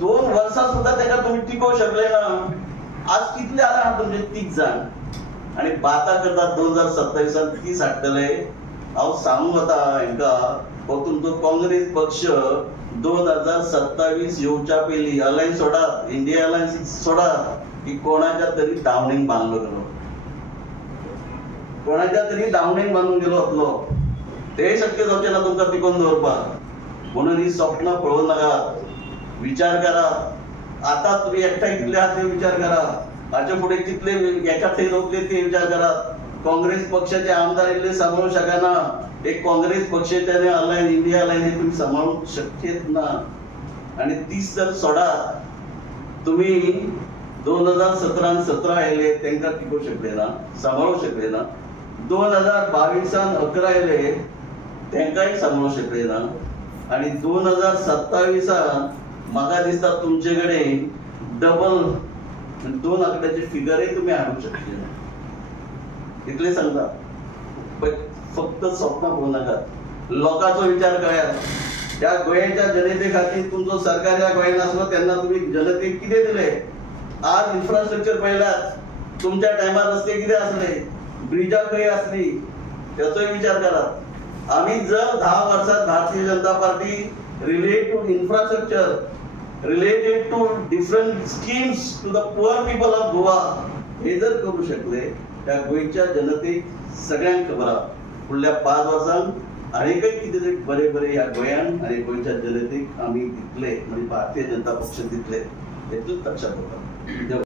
2 वर्सां सुद्धा त्याला तुम्ही टिकवू शकले ना. आज कितले आला तुमचे 30 जण आणि बाता करतात 2027 30 हाडटले. हांव सांगूंक वता हांकां हो तुमचो काँग्रेस पक्ष 2027 येवच्या पयलीं अलायन्स सोडात, इंडिया अलायन्स सोडात की कोणाच्या तरी दावणेक बांदलो गेलो, कोणाच्या तरी दावणेक बांदून गेलो वतलो. ते शक्य जावचें ना तुमकां टिकोवन दवरपाक. म्हणून ही स्वप्न पळोवं नाकात, विचार करात. आता तुम्ही एकठांय कितले आहात ते विचार करा. हाचे फुडें कितले एका थंय रावतले ते विचार करात. काँग्रेस पक्षाचे आमदार इल्ले सांबाळू शकना. एक काँग्रेस पक्षाचे अलायन्स, इंडिया अलायन्स तुम्ही सांबाळूंक शक्यच ना. आणि 30 जर सोडात, तुम्ही 2017 आयले तांकां टिकू शकले ना, सांबाळू शकले ना. 2022 11 आयले तांकांय सांबाळू शकले ना. आणि 2027 म्हाका दिसता तुमचे कडेन डबल 2 आंकड्याचे फिगरय तुम्ही हाडूंक शकले ना. इतले सांगता. फक्त स्वप्न पळोवं नाकात, लोकांचो विचार करात. त्या गोंयच्या जनते खातीर तुमचो सरकार ह्या गोंयांत आसलो तेन्ना तुम्ही जनतेक कितें दिले. आज इन्फ्रास्ट्रक्चर पळयल्यात, तुमच्या टायमार रस्ते कितें आसले, ब्रिजां खंय आसली, त्याचोय विचार करात. आम्ही जर 10 वर्षात Bharatiya Janata Party related to infrastructure, related to different schemes to the poor people of Goa हे जर करू शकले, त्या गोंयच्या जनतेक सगळ्यांक खबर आहा फुडल्या 5 वर्सांक आनीकय कितें तरी बरे बरे ह्या गोंयांत आनी गोंयच्या जनतेक आमी दितले, म्हणजे भारतीय जनता पक्ष दितले. हेतूच लक्षात येता.